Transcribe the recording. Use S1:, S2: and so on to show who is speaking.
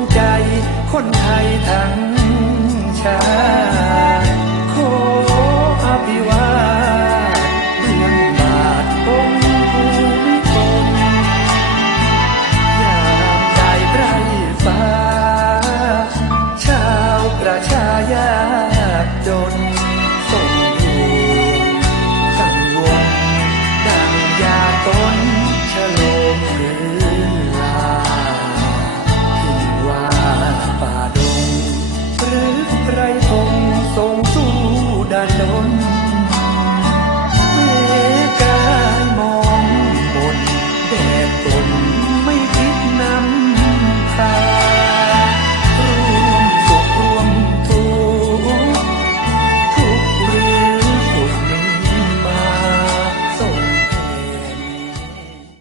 S1: งใจคนไทยทั้งชาติขออภิวาเมืองบาทองภูมิพลยามใดไร้ฟ้า ชาวประชายากจน ใครคงทรงสู้ดานโดน